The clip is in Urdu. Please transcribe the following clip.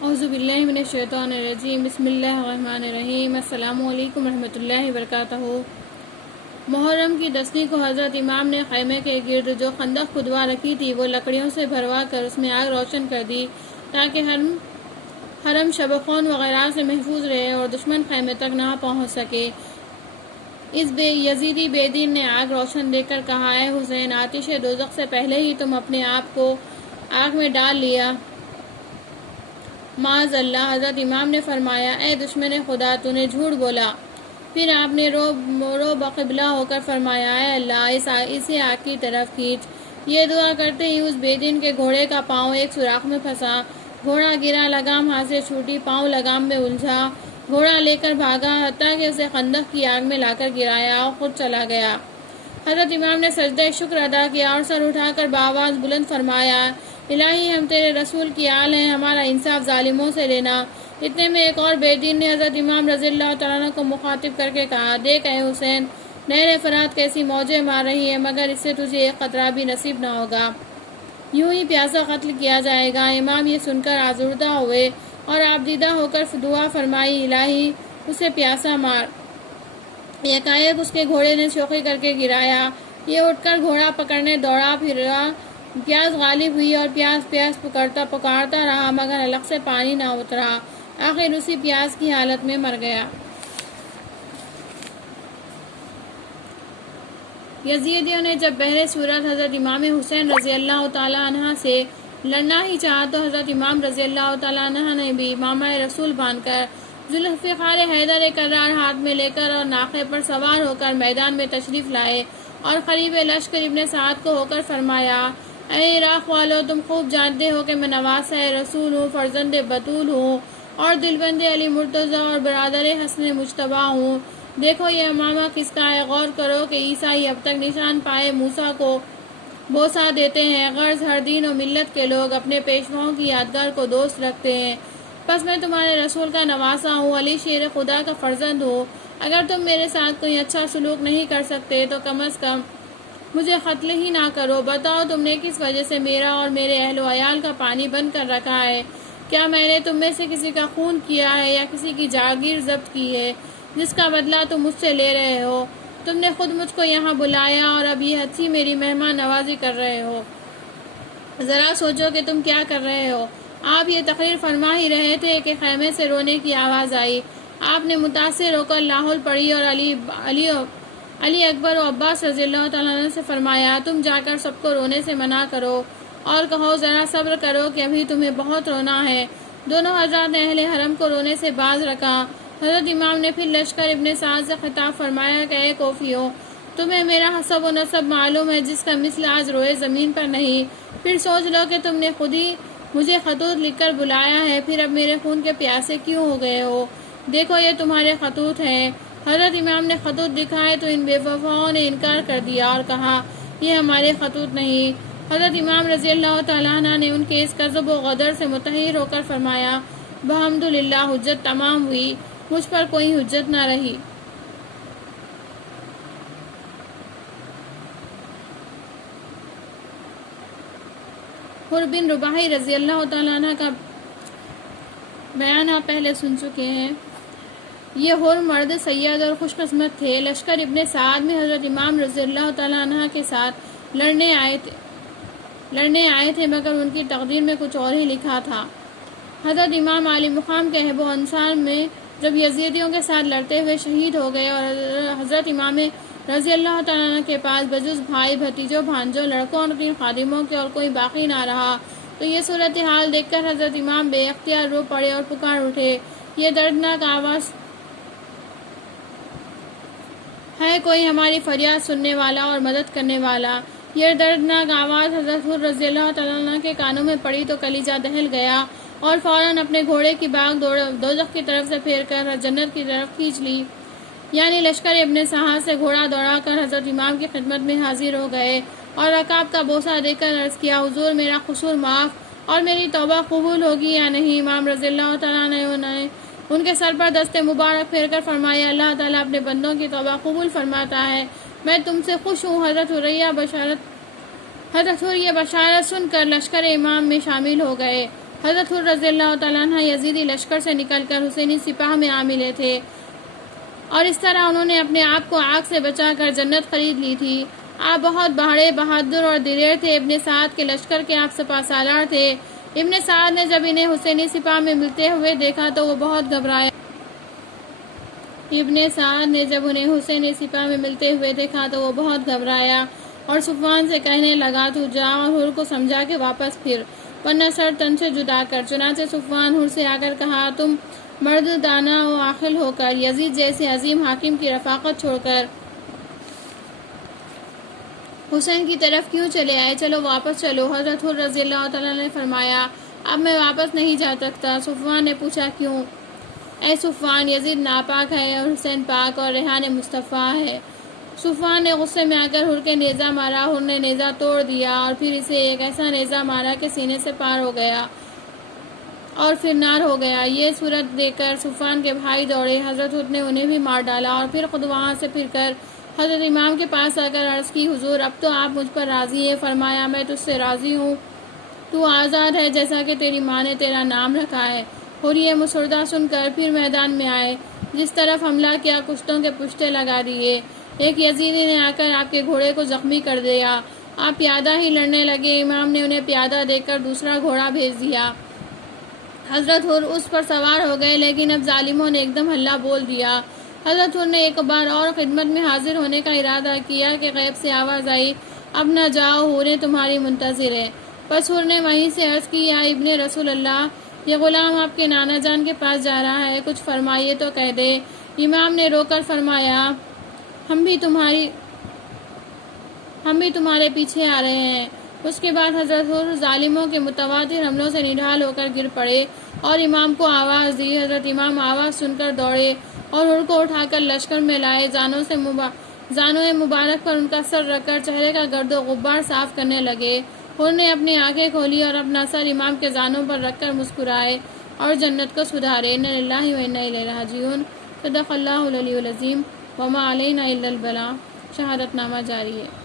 اعوذ باللہ من الشیطان الرجیم، بسم اللہ الرحمن الرحیم۔ السلام علیکم ورحمۃ اللہ وبرکاتہ۔ محرم کی 10ویں کو حضرت امام نے خیمے کے گرد جو خندق کھدوا رکھی تھی وہ لکڑیوں سے بھروا کر اس میں آگ روشن کر دی تاکہ حرم شب خون وغیرہ سے محفوظ رہے اور دشمن خیمے تک نہ پہنچ سکے۔ اس یزیدی بے دین نے آگ روشن دیکھ کر کہا، اے حسین، آتش دوزخ سے پہلے ہی تم اپنے آپ کو آگ میں ڈال لیا۔ معاذ اللہ۔ حضرت امام نے فرمایا، اے دشمن خدا، تو نے جھوٹ بولا۔ پھر آپ نے رو بقبلہ ہو کر فرمایا، اے اللہ، اسے آگ کی طرف کھینچ۔ یہ دعا کرتے ہی اس بے دین کے گھوڑے کا پاؤں ایک سوراخ میں پھنسا، گھوڑا گرا، لگام ہاتھ سے چھوٹی، پاؤں لگام میں الجھا، گھوڑا لے کر بھاگا حتیٰ کہ اسے خندق کی آگ میں لا کر گرایا اور خود چلا گیا۔ حضرت امام نے سجدہ شکر ادا کیا اور سر اٹھا کر بآواز بلند فرمایا، الہی، ہم تیرے رسول کی آل ہیں، ہمارا انصاف ظالموں سے لینا۔ اتنے میں ایک اور بے دین نے حضرت امام رضی اللہ تعالیٰ عنہ کو مخاطب کر کے کہا، دیکھ اے حسین، نہر فرات کیسی موجیں مار رہی ہے، مگر اس سے تجھے ایک قطرہ بھی نصیب نہ ہوگا، یوں ہی پیاسا قتل کیا جائے گا۔ امام یہ سن کر آزردہ ہوئے اور آبدیدہ ہو کر دعا فرمائی، الہی، اسے پیاسا مار۔ یکایک اس کے گھوڑے نے شوخی کر کے گرایا، یہ اٹھ کر گھوڑا پکڑنے دوڑا پھرا، پیاس غالب ہوئی اور پیاس پکارتا رہا مگر حلق سے پانی نہ اترا، آخر اسی پیاس کی حالت میں مر گیا۔ یزیدیوں نے جب بہر صورت حضرت امام حسین رضی اللہ تعالیٰ عنہ سے لڑنا ہی چاہا تو حضرت امام رضی اللہ تعالیٰ عنہ نے بھی امامہ رسول باندھ کر ذوالفقار حیدر کرار ہاتھ میں لے کر اور ناقے پر سوار ہو کر میدان میں تشریف لائے اور قریب لشکر ابن سعد کو ہو کر فرمایا، اے عراق والو، تم خوب جانتے ہو کہ میں نواسہ رسول ہوں، فرزند بطول ہوں اور دلبند علی مرتضیٰ اور برادر حسن مجتبیٰ ہوں۔ دیکھو یہ امامہ کس کا ہے، غور کرو کہ عیسائی اب تک نشان پائے موسیٰ کو بوسہ دیتے ہیں، غرض ہر دین و ملت کے لوگ اپنے پیشواؤں کی یادگار کو دوست رکھتے ہیں۔ پس میں تمہارے رسول کا نواسہ ہوں، علی شیر خدا کا فرزند ہوں۔ اگر تم میرے ساتھ کوئی اچھا سلوک نہیں کر سکتے تو کم از کم مجھے قتل ہی نہ کرو۔ بتاؤ تم نے کس وجہ سے میرا اور میرے اہل و عیال کا پانی بند کر رکھا ہے؟ کیا میں نے تم میں سے کسی کا خون کیا ہے یا کسی کی جاگیر ضبط کی ہے جس کا بدلہ تم مجھ سے لے رہے ہو؟ تم نے خود مجھ کو یہاں بلایا اور اب یہ ہنسی میری مہمان نوازی کر رہے ہو۔ ذرا سوچو کہ تم کیا کر رہے ہو۔ آپ یہ تقریر فرما ہی رہے تھے کہ خیمے سے رونے کی آواز آئی۔ آپ نے متاثر ہو کر لاحول پڑھی اور علی اکبر و عباس رضی اللہ تعالیٰ عنہ سے فرمایا، تم جا کر سب کو رونے سے منع کرو اور کہو ذرا صبر کرو کہ ابھی تمہیں بہت رونا ہے۔ دونوں حضرات نے اہل حرم کو رونے سے باز رکھا۔ حضرت امام نے پھر لشکر ابن سعد سے خطاب فرمایا کہ اے کوفیوں، تمہیں میرا حسب و نسب معلوم ہے جس کا مثل آج روئے زمین پر نہیں۔ پھر سوچ لو کہ تم نے خود ہی مجھے خطوط لکھ کر بلایا ہے، پھر اب میرے خون کے پیاسے کیوں ہو گئے ہو؟ دیکھو یہ تمہارے خطوط ہیں۔ حضرت امام نے خطوط دکھائے تو ان بے وفاؤں نے انکار کر دیا اور کہا، یہ ہمارے خطوط نہیں۔ حضرت امام رضی اللہ تعالیٰ عنہ نے ان کے اس کذب و غدر سے متحیر ہو کر فرمایا، بحمدللہ، حجت تمام ہوئی، مجھ پر کوئی حجت نہ رہی۔ حر بن رباحی رضی اللہ تعالیٰ عنہ کا بیان آپ پہلے سن چکے ہیں۔ یہ حر مرد سید اور خوش قسمت تھے۔ لشکر ابن سعد میں حضرت امام رضی اللہ تعالیٰ عنہ کے ساتھ لڑنے آئے تھے مگر ان کی تقدیر میں کچھ اور ہی لکھا تھا۔ حضرت امام علی مقام کے احب و انصار میں جب یزیدیوں کے ساتھ لڑتے ہوئے شہید ہو گئے اور حضرت امام رضی اللہ تعالیٰ عنہ کے پاس بجز بھائی، بھتیجوں، بھانجوں، لڑکوں اور 3 خادموں کے اور کوئی باقی نہ رہا تو یہ صورتحال دیکھ کر حضرت امام بے اختیار رو پڑے اور پکار اٹھے، یہ دردناک آواز ہے، کوئی ہماری فریاد سننے والا اور مدد کرنے والا؟ یہ دردناک آواز حضرت حر رضی اللہ تعالیٰ عنہ کے کانوں میں پڑی تو کلیجہ دہل گیا اور فوراً اپنے گھوڑے کی باگ دوزخ کی طرف سے پھیر کر جنت کی طرف کھینچ لی۔ یعنی لشکر ابن سعد سے گھوڑا دوڑا کر حضرت امام کی خدمت میں حاضر ہو گئے اور رکاب کا بوسہ دے کر عرض کیا، حضور، میرا قصور معاف اور میری توبہ قبول ہوگی یا نہیں؟ امام رضی اللہ تعالیٰ عنہ نے ان کے سر پر دست مبارک پھیر کر فرمایا، اللہ تعالیٰ اپنے بندوں کی توبہ قبول فرماتا ہے، میں تم سے خوش ہوں۔ حضرت حر یہ بشارت سن کر لشکر امام میں شامل ہو گئے۔ حضرت حر رضی اللہ تعالیٰ عنہ یزیدی لشکر سے نکل کر حسینی سپاہ میں آ ملے تھے اور اس طرح انہوں نے اپنے آپ کو آگ سے بچا کر جنت خرید لی تھی۔ آپ بہت بڑے بہادر اور دلیر تھے۔ ابن سعد کے لشکر کے آپ سپہ سالار تھے۔ ابن سعد نے جب انہیں حسینی سپاہ میں ملتے ہوئے دیکھا تو وہ بہت گھبرایا۔ اور صفوان سے کہنے لگا تو جا اور حر کو سمجھا کے واپس پھر، ورنہ سر تن سے جدا کر۔ چنانچہ صفوان حر سے آ کر کہا تم مرد دانا و عاقل ہو کر یزید جیسے عظیم حاکم کی رفاقت چھوڑ کر حسین کی طرف کیوں چلے آئے؟ چلو واپس چلو۔ حضرت حر رضی اللہ تعالیٰ نے فرمایا اب میں واپس نہیں جا سکتا۔ صفوان نے پوچھا کیوں؟ اے صفوان، یزید ناپاک ہے اور حسین پاک اور ریحان مصطفیٰ ہے۔ صفوان نے غصے میں آ کر حر کے نیزہ مارا۔ حر نے نیزہ توڑ دیا اور پھر اسے ایک ایسا نیزہ مارا کہ سینے سے پار ہو گیا اور پھر نار ہو گیا۔ یہ صورت دیکھ کر صفوان کے بھائی دوڑے۔ حضرت حر نے انہیں بھی مار ڈالا اور پھر خود وہاں سے پھر کر حضرت امام کے پاس آ کر عرض کی حضور اب تو آپ مجھ پر راضی ہیں؟ فرمایا میں تجھ سے راضی ہوں، تو آزاد ہے جیسا کہ تیری ماں نے تیرا نام رکھا ہے۔ حر یہ مسودہ سن کر پھر میدان میں آئے۔ جس طرف حملہ کیا کشتوں کے پشتے لگا دیے۔ ایک یزیدی نے آ کر آپ کے گھوڑے کو زخمی کر دیا۔ آپ پیادہ ہی لڑنے لگے۔ امام نے انہیں پیادہ دیکھ کر دوسرا گھوڑا بھیج دیا۔ حضرت حر اس پر سوار ہو گئے، لیکن اب ظالموں نے ایک دم ہلہ بول دیا۔ حضرت حر نے ایک بار اور خدمت میں حاضر ہونے کا ارادہ کیا کہ غیب سے آواز آئی اب نہ جاؤ، حوریں تمہاری منتظر ہیں۔ پس حر نے وہیں سے عرض کی یا ابن رسول اللہ، یہ غلام آپ کے نانا جان کے پاس جا رہا ہے، کچھ فرمائیے تو کہہ دے۔ امام نے رو کر فرمایا ہم بھی تمہارے پیچھے آ رہے ہیں۔ اس کے بعد حضرت حر ظالموں کے متواتر حملوں سے نڈھال ہو کر گر پڑے اور امام کو آواز دی۔ حضرت امام آواز سن کر دوڑے اور حر کو اٹھا کر لشکر میں لائے۔ زانوں مبارک پر ان کا سر رکھ کر چہرے کا گرد و غبار صاف کرنے لگے۔ حر نے اپنی آنکھیں کھولی اور اپنا سر امام کے زانوں پر رکھ کر مسکرائے اور جنت کو سدھارے۔ انا للہ و انا الیہ راجعون۔ صدق اللہ العلی العظیم۔ وما علینا الا البلاغ۔ شہادت نامہ جاری ہے۔